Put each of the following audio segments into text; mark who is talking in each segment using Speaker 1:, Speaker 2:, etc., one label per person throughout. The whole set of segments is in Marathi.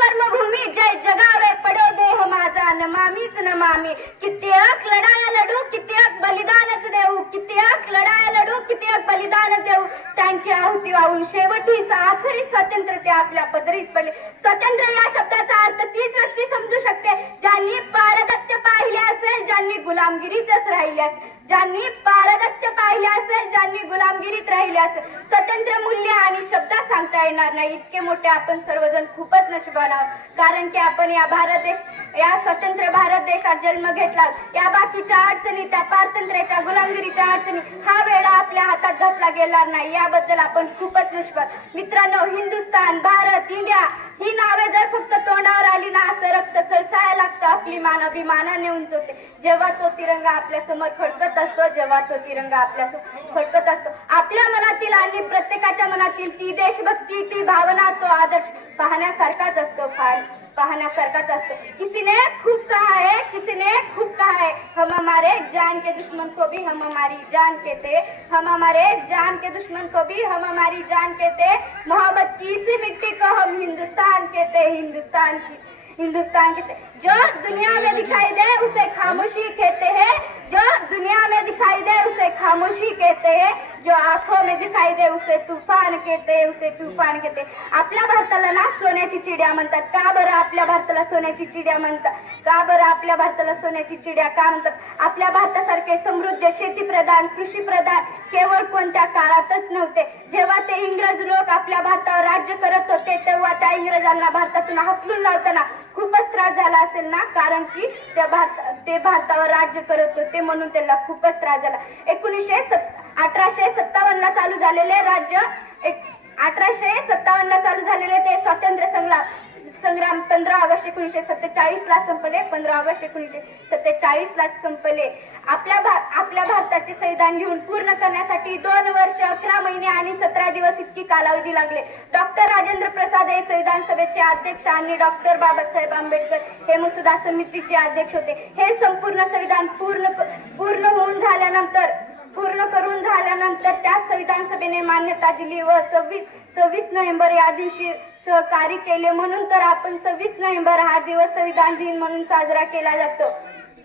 Speaker 1: कर्मभूमी जय जगावे पडो देह माझा नमामीच नमामी कित्येक लढाया लढू कित्येक बलिदानच देऊ. कित्येक लढाया लढू कित्येक बलिदान देऊ. त्यांची आहुती वाहून शेवटी आखरी स्वातंत्र्य ते आपल्या पदरीच पडले. स्वातंत्र्य या शब्दाचा अर्थ तीच व्यक्ती समजू शकते ज्यांनी पारदत्य पाहिले असेल ज्यांनी गुलामगिरीतच राहिले ज्यांनी पारदत्य पाहिले गुलामगिरीत राहिल्यास स्वतंत्र मूल्य आणि शब्द सांगता येणार नाही. इतके मोठे आपण सर्वजण खूपच नशिबान आहोत. कारण की आपण या भारत देश या स्वतंत्र भारत देशात जन्म घेतला या बाकीच्या अडचणी त्या पारतंत्र्याच्या गुलामगिरीच्या अडचणी हा वेळा आपल्या हात घातला गेला नाही. याबद्दल आपण खूपच विश्वास मित्रांनो हिंदुस्तान भारत इंडिया ही नावे जर फक्त तोंडावर आली ना असं रक्त सळसायला लागतं. आपली मान अभिमानाने उंचवते. जेव्हा तो तिरंगा आपल्यासमोर फडकत असतो जेव्हा तो तिरंगा आपल्यासमोर फडकत असतो. आपल्या मनातील आणि प्रत्येकाच्या मनातील ती देशभक्ती ती भावना तो आदर्श पाहण्यासारखाच असतो. फार पाहण्यासारखाच असतो किसी ने खूब कहा है, किसी ने खूब कहा है, हम हमारे जान के दुश्मन को भी हम हमारी जान के थे। हम हमारे जान के दुश्मन को भी हम हमारी जान के थे। मोहब्बत की इसी मिट्टी को हम हिंदुस्तान कहते हिंदुस्तान की, हिंदुस्तान कहते जो दुनिया में दिखाई दे, उसे खामोशी कहते हैं। दुनिया में दिखाई दे उसे खामोशी कहते हैं जो आंखों में दिखाई दे उसे तूफान कहते हैं उसे तूफान कहते आपल्या भारताला ना सोन्याची चिड्या म्हणतात. का बरं आपल्या भारताला सोन्याची चिड्या म्हणतात? का बरं आपल्या भारताला सोन्याची चिड्या का म्हणतात? आपल्या भारतासारखे समृद्ध शेती प्रधान कृषी प्रधान केवळ कोणत्या काळातच नव्हते. जेव्हा ते इंग्रज लोक आपल्या भारतावर राज्य करत होते तेव्हा त्या इंग्रजांना भारतातून हाकलून लावताना खूपच त्रास झाला असेल ना? कारण की त्या भारत ते भारतावर राज्य करत होते म्हणून त्यांना खूपच त्रास झाला. एकोणीसशे सत् अठराशे सत्तावन्नला चालू झालेले राज्य एक अठराशे सत्तावन्नला चालू झालेले ते स्वातंत्र्य संग्राम संग्राम पंधरा ऑगस्ट एकोणीसशे सत्तेचाळीसला संपले पंधरा ऑगस्ट एकोणीसशे सत्तेचाळीसला संपले. आपल्या भा आपल्या भारताचे संविधान लिहून पूर्ण करण्यासाठी दोन वर्ष अकरा महिने आणि सतरा दिवस इतकी कालावधी लागले. डॉक्टर राजेंद्र प्रसाद हे संविधान सभेचे अध्यक्ष आणि डॉक्टर बाबासाहेब आंबेडकर हे मसुदा समितीचे अध्यक्ष होते. हे संपूर्ण संविधान पूर्ण पूर्ण होऊन झाल्यानंतर पूर्ण करून झाल्यानंतर त्या संविधान सभेने मान्यता दिली व सव्वीस सव्वीस नोव्हेंबर या दिवशी सहकार्य केले म्हणून तर आपण सव्वीस नोव्हेंबर हा दिवस संविधान दिन म्हणून साजरा केला जातो.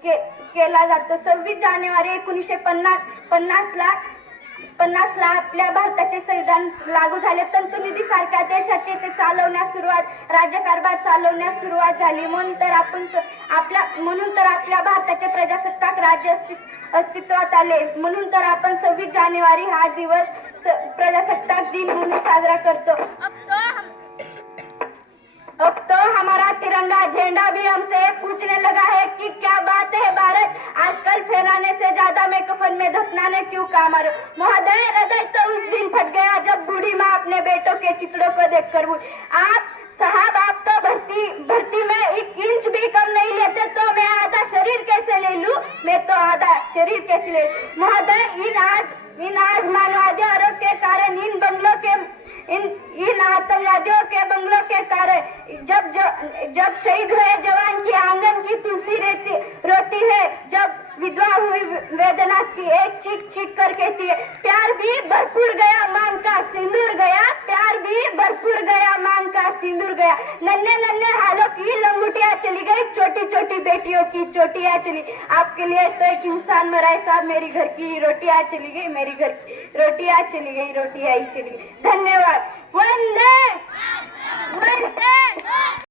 Speaker 1: के, केला जातो. सव्वीस जानेवारी एकोणीसशे पन्नास पन्नासला पन्नासला आपल्या भारताचे संविधान लागू झाले. तंतुनिधी सारख्या देशाचे ते चालवण्यास सुरुवात राज्यकारभार चालवण्यास सुरुवात झाली. म्हणून तर आपण स- आपल्या म्हणून तर आपल्या भारताचे प्रजासत्ताक राज्य अस्तित्व अस्तित्वात आले. म्हणून तर आपण सव्वीस जानेवारी हा दिवस स- प्रजासत्ताक दिन म्हणून साजरा करतो. पूछने लगा है कि क्या बात है भारत? आजकल फैलाने से ज्यादा मैं कफन में दफनाने क्यों काम आ महोदय हृदय तो उस दिन फट गया जब बूढ़ी माँ अपने बेटों के चित्रों को देख कर आप साहब आप तो भर्ती भर्ती में एक इंच भी कम नहीं लेते तो मैं आधा शरीर कैसे ले लूँ? मैं तो आधा शरीर कैसे ले महोदय इन आज इन आज मानवादी आरोप के कारण इन बंगलों के इन इन आतंकवादियों के बंगलों के कारण जब जब जब शहीद हुए जवान की आंगन की तुलसी रहती रोती है जब विधवा हुई वेदना की एक छिट छिट करके थी प्यार भी भरपूर गया, मांग का सिंदूर गया, प्यार भी भरपूर गया, मांग का सिंदूर गया। नन्हे नन्हे हालों की लंगूटिया चली गई छोटी छोटी बेटियों की चोटिया चली। आपके लिए तो एक इंसान मरा है साहब, मेरी घर की रोटियाँ चली गई, मेरी घर की रोटियाँ चली गई, रोटियाँ ही चली गई। धन्यवाद। वंदे! वंदे!